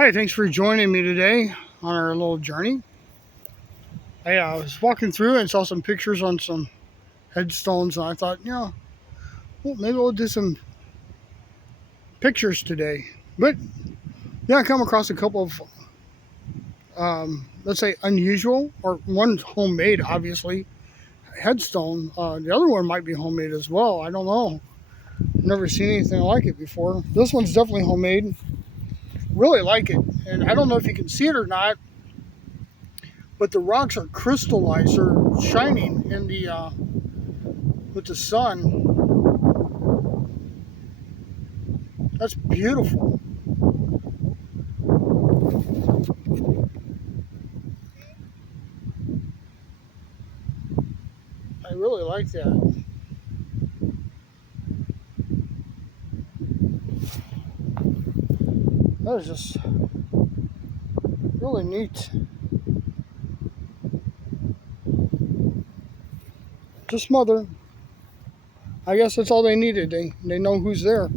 Hi, thanks for joining me today on our little journey. I was walking through and saw some pictures on some headstones, and I thought, well, maybe we'll do some pictures today. But yeah, I come across a couple of, let's say, unusual, or one homemade, obviously, headstone. The other one might be homemade as well. I don't know. Never seen anything like it before. This one's definitely homemade. Really like it, and I don't know if you can see it or not, but the rocks are crystallized. They're shining in the with the sun. That's beautiful. I really like that. That is just really neat. Just mother. I guess that's all they needed. They know who's there.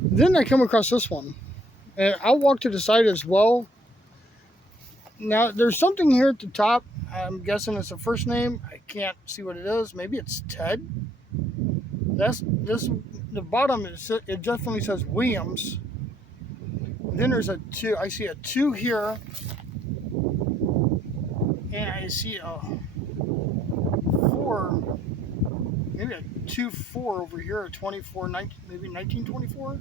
Then I come across this one, and I'll walk to the side as well. Now there's something here at the top. I'm guessing it's a first name. I can't see what it is. Maybe it's Ted. That's this. The bottom is it definitely says Williams. Then there's a two. I see a two here, and I see a four. Maybe a 2-4 over here, a 24, 19, maybe 1924.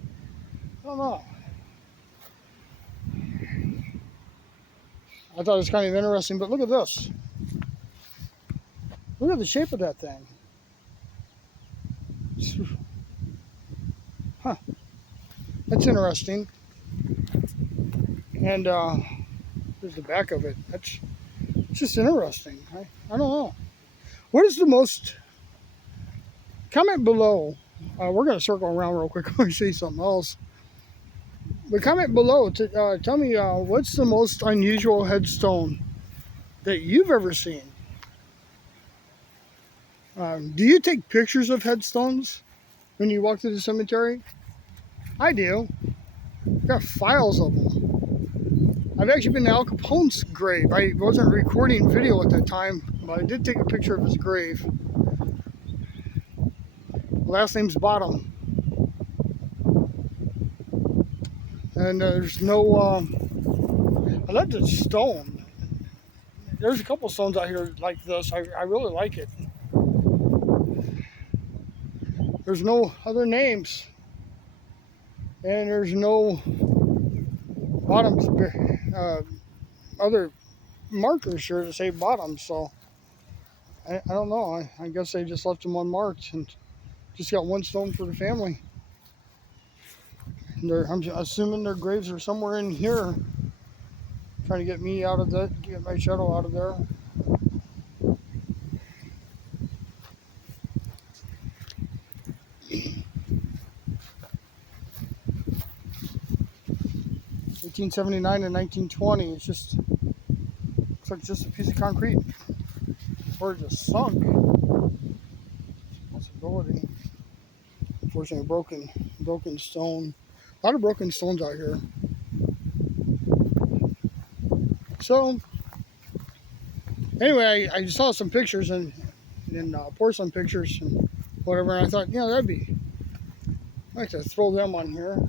I don't know. I thought it was kind of interesting, but look at this. Look at the shape of that thing. Huh. That's interesting. And there's the back of it. It's just interesting. I don't know. What is the most... Comment below. We're going to circle around real quick and see something else. But comment below to tell me what's the most unusual headstone that you've ever seen. Do you take pictures of headstones when you walk through the cemetery? I do. I've got files of them. I've actually been to Al Capone's grave. I wasn't recording video at that time, but I did take a picture of his grave. Last name's Bottom. And there's no... I like the stone. There's a couple stones out here like this. I really like it. There's no other names. And there's no bottoms, other markers here to say bottom. So I don't know. I guess they just left them unmarked and just got one stone for the family. And I'm assuming their graves are somewhere in here. Trying to get me out of that, get my shadow out of there. (1879 and 1920). It's just looks like just a piece of concrete, or just sunk. Possibility. Unfortunately, broken stone. A lot of broken stones out here. So anyway, I saw some pictures and porcelain pictures and whatever, and I thought, that'd be I'd like to throw them on here.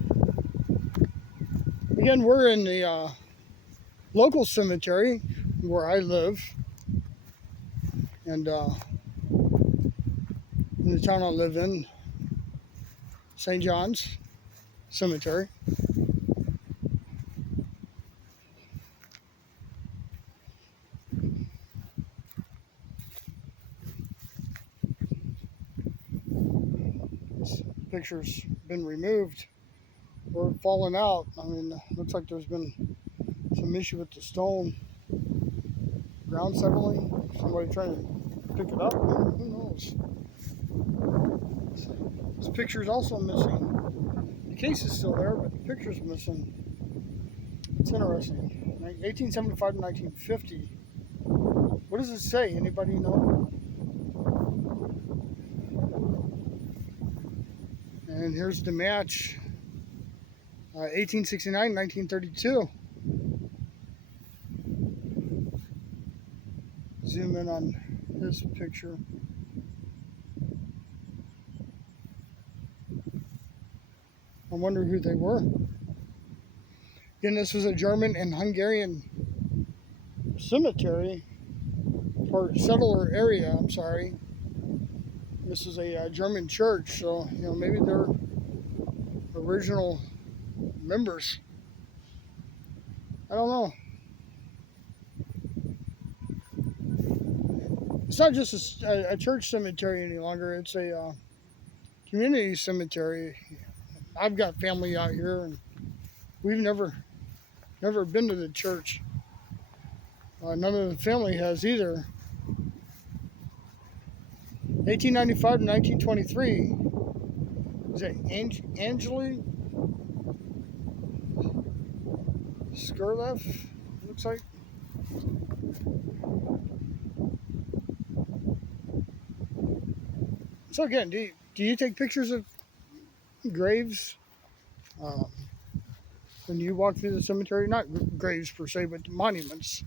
Again, we're in the local cemetery where I live, and in the town I live in, St. John's Cemetery. This picture's been removed or fallen out. I mean, looks like there's been some issue with the stone. Ground settling, somebody trying to pick it up, who knows. This picture's also missing. The case is still there, but the picture's missing. It's interesting. 1875 to 1950. What does it say? Anybody know? And here's the match, 1869, 1932. Zoom in on his picture. I wonder who they were. Again, this was a German and Hungarian cemetery, or settler area, I'm sorry. This is a German church, so maybe they're original members. I don't know. It's not just a church cemetery any longer. It's a community cemetery. I've got family out here, and we've never been to the church. None of the family has either. 1895 to 1923. Is it Angeli Skurleff? Looks like. So again, do you take pictures of graves when you walk through the cemetery? Not graves per se, but monuments.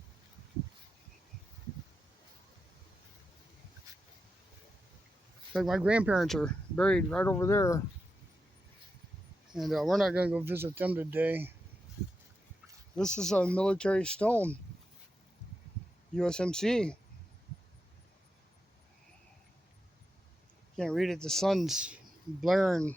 Like my grandparents are buried right over there, and we're not going to go visit them today. This is a military stone, USMC. Can't read it, the sun's blaring.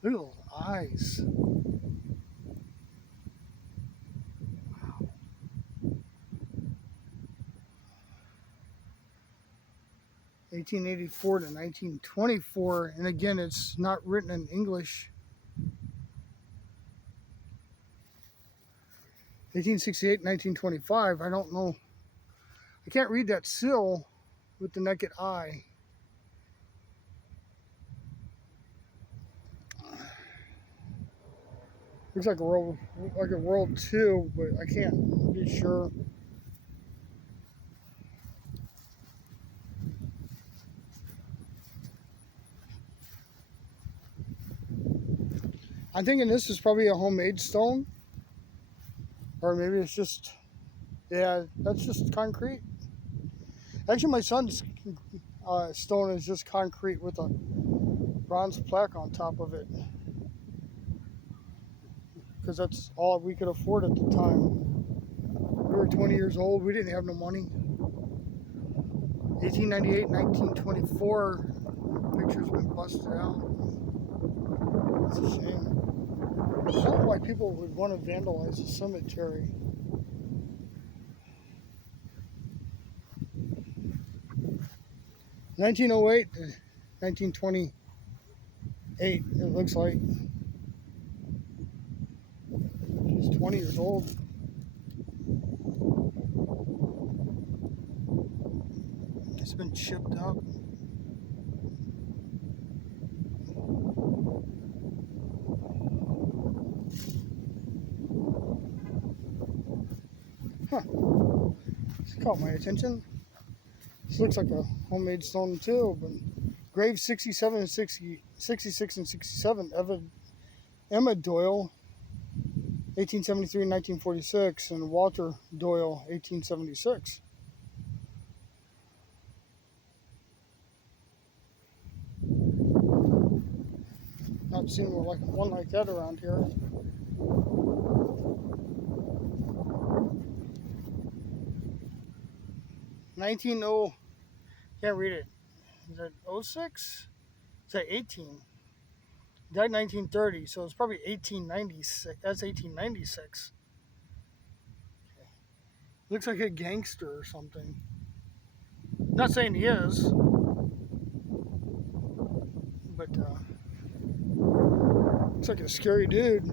Look at those eyes. Wow. 1884 to 1924, and again, it's not written in English. 1868, 1925. I don't know. I can't read that sill with the naked eye. Looks like a World II, but I can't be sure. I'm thinking this is probably a homemade stone, or maybe it's just, yeah, that's just concrete. Actually, my son's stone is just concrete with a bronze plaque on top of it, because that's all we could afford at the time. We were 20 years old. We didn't have no money. 1898, 1924. Picture's been busted out. It's a shame. I don't know why people would want to vandalize a cemetery. (1908 to 1928). It looks like she's 20 years old. It's been chipped up. Huh. This caught my attention. This looks like a homemade stone too, but grave 67 and 66 and 67, Emma Doyle, 1873 and 1946, and Walter Doyle, 1876. Not seen one like that around here. Can't read it. Is that 06? Is that 18? Died 1930, so it's probably 1896. That's 1896. Okay. Looks like a gangster or something. Not saying he is, but looks like a scary dude.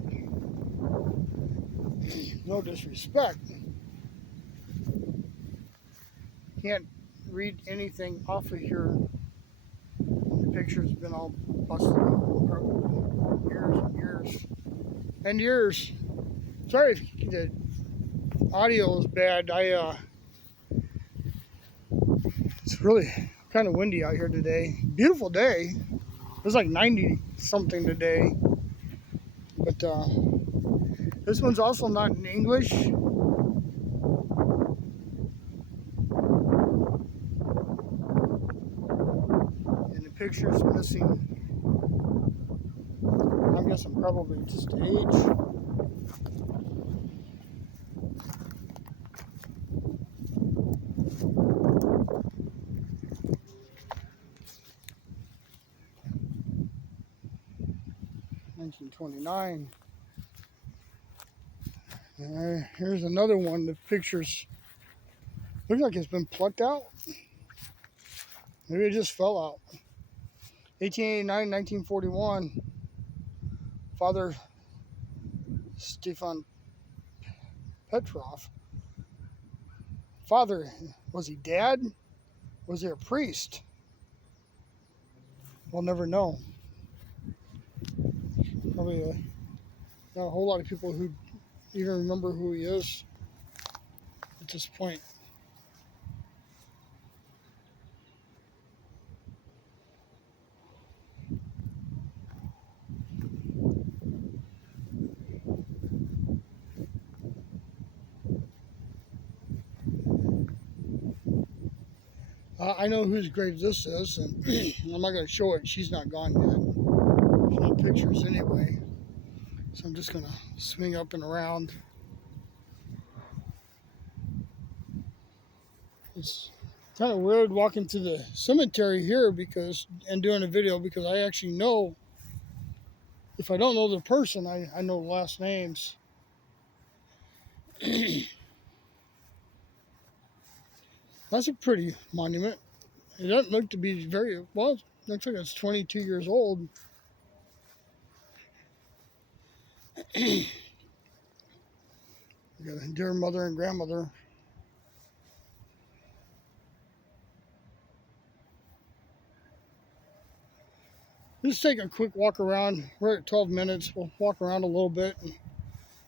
No disrespect. Can't read anything off of here. The pictures have been all busted out probably years and years and years. Sorry if the audio is bad. It's really kind of windy out here today. Beautiful day. It was like 90 something today. But this one's also not in English. And the picture's missing. I guess I'm probably just age. $1929. Here's another one. The pictures look like it's been plucked out. Maybe it just fell out. 1889, 1941. Father Stefan Petrov. Father, was he dad? Was he a priest? We'll never know. Probably not a whole lot of people who even remember who he is at this point. I know whose grave this is, and I'm not going to show it. She's not gone yet. She had pictures anyway. So I'm just going to swing up and around. It's kind of weird walking to the cemetery here and doing a video because I actually know, if I don't know the person, I know last names. That's a pretty monument. It doesn't look to be very, well, it looks like it's 22 years old. We got a dear mother and grandmother. Just take a quick walk around. We're at 12 minutes. We'll walk around a little bit and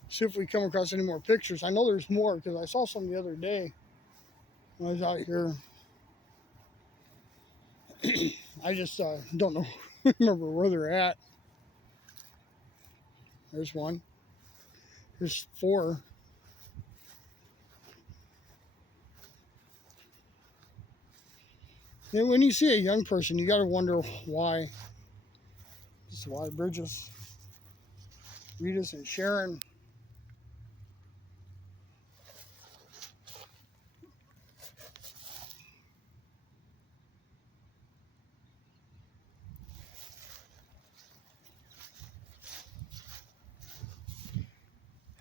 see if we come across any more pictures. I know there's more because I saw some the other day when I was out here. I just don't know, remember where they're at. There's one. There's four. And when you see a young person, you got to wonder why. This is why Bridges, Rita's, and Sharon.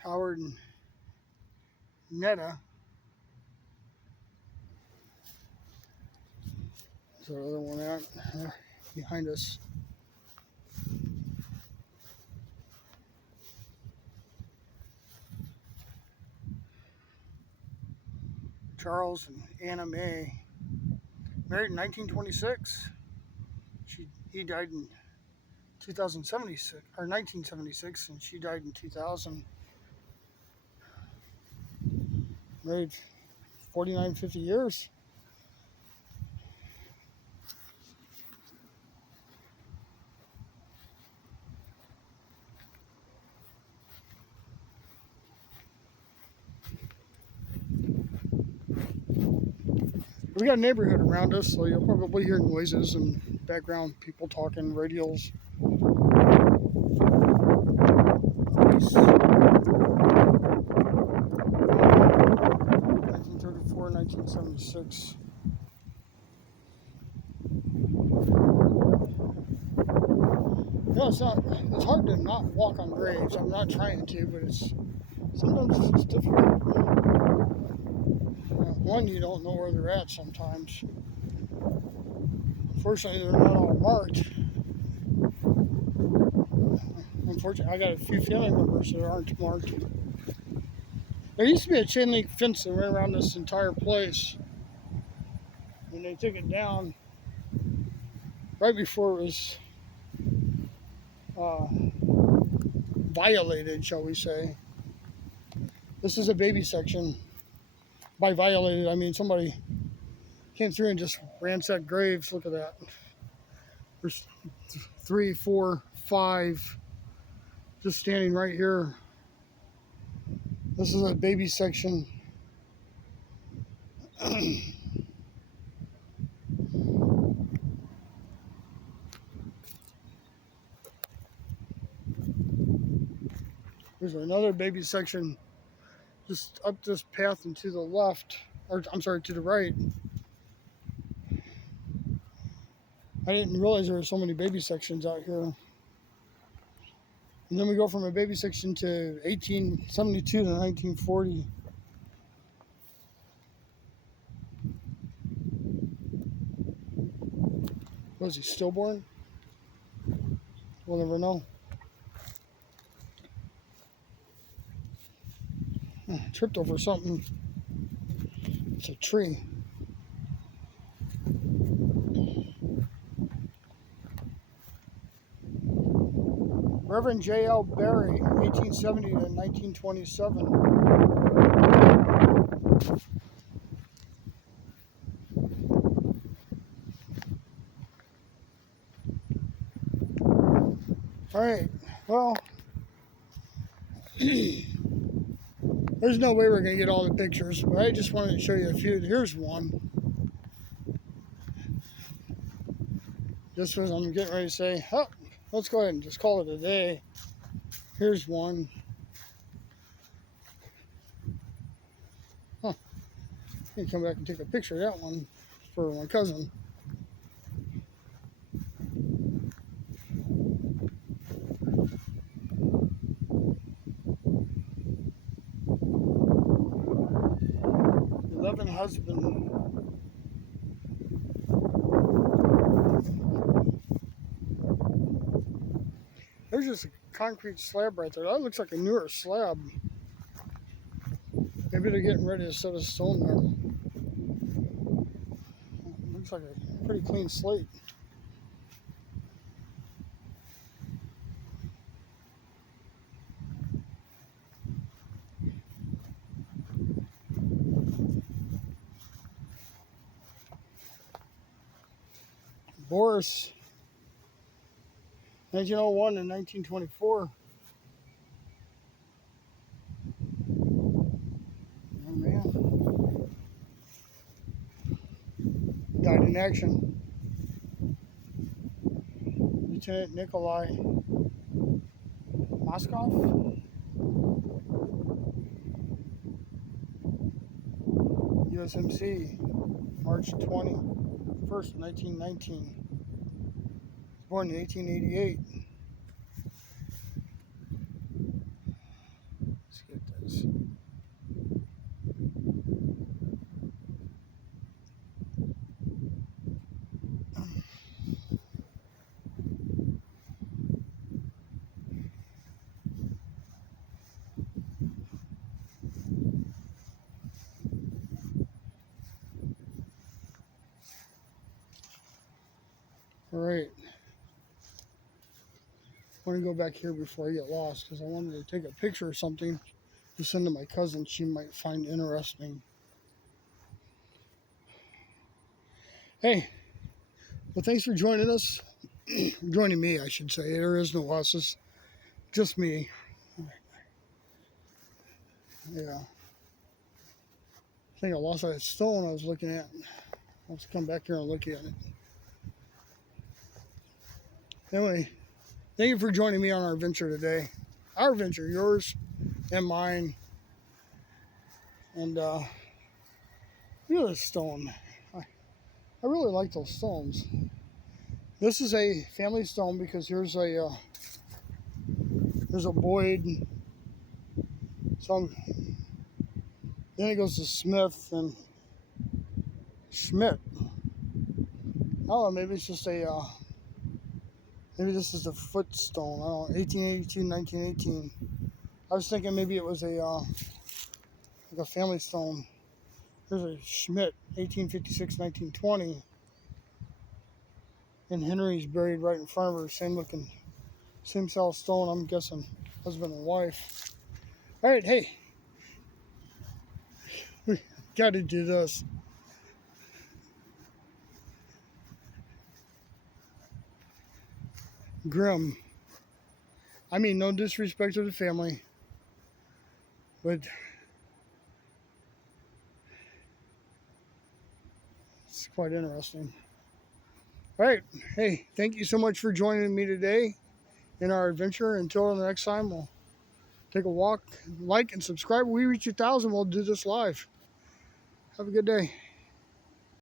Howard and Netta. There's the other one out there behind us. Charles and Anna Mae, married in 1926. He died in 2076 or 1976, and she died in 2000. Married 49, 50 years. We got a neighborhood around us, so you'll probably hear noises and background people talking, radios. 1934, 1976. No, it's not. It's hard to not walk on graves. I'm not trying to, but sometimes it's difficult. One, you don't know where they're at sometimes. Fortunately, they're not all marked. Unfortunately, I got a few family members that aren't marked. There used to be a chain link fence that ran around this entire place. When they took it down, right before it was uh, violated, shall we say. This is a baby section. By violated, I mean somebody came through and just ransacked graves. Look at that. There's 3, 4, 5 just standing right here. This is a baby section. There's another baby section just up this path and to the left, or I'm sorry, to the right. I didn't realize there were so many baby sections out here. And then we go from a baby section to 1872 to 1940. Was he stillborn? We'll never know. Tripped over something. It's a tree. Reverend J.L. Berry, 1870 to 1927. All right, well, there's no way we're going to get all the pictures, but I just wanted to show you a few. Here's one. This was, I'm getting ready to say, oh, let's go ahead and just call it a day. Here's one. Huh. I can come back and take a picture of that one for my cousin. Husband. There's just a concrete slab right there. That looks like a newer slab. Maybe they're getting ready to set a stone there. Looks like a pretty clean slate. Boris, 1901 and 1924. Oh man. Died in action. Lieutenant Nikolai Moskov. USMC, March 21st, 1919. Born in 1888. Let's get this. All right. I want to go back here before I get lost because I wanted to take a picture of something to send to my cousin she might find interesting. Hey, well, thanks for joining us. Joining me, I should say. There is no us. It's just me. Yeah. I think I lost that stone I was looking at. Let's come back here and look at it. Anyway, thank you for joining me on our venture today. Our venture, yours and mine. And look at this stone. I really like those stones. This is a family stone because here's a Boyd. Some. Then it goes to Smith and Schmidt. I don't know. Maybe it's just a. Maybe this is a footstone. I don't know. 1882, 1918. I was thinking maybe it was like a family stone. There's a Schmidt, 1856, 1920. And Henry's buried right in front of her. Same looking, same style stone. I'm guessing husband and wife. All right, hey, we got to do this. Grim. I mean, no disrespect to the family, but it's quite interesting. All right, hey, thank you so much for joining me today in our adventure. Until the next time, we'll take a walk, like, and subscribe. When we reach 1,000, we'll do this live. Have a good day.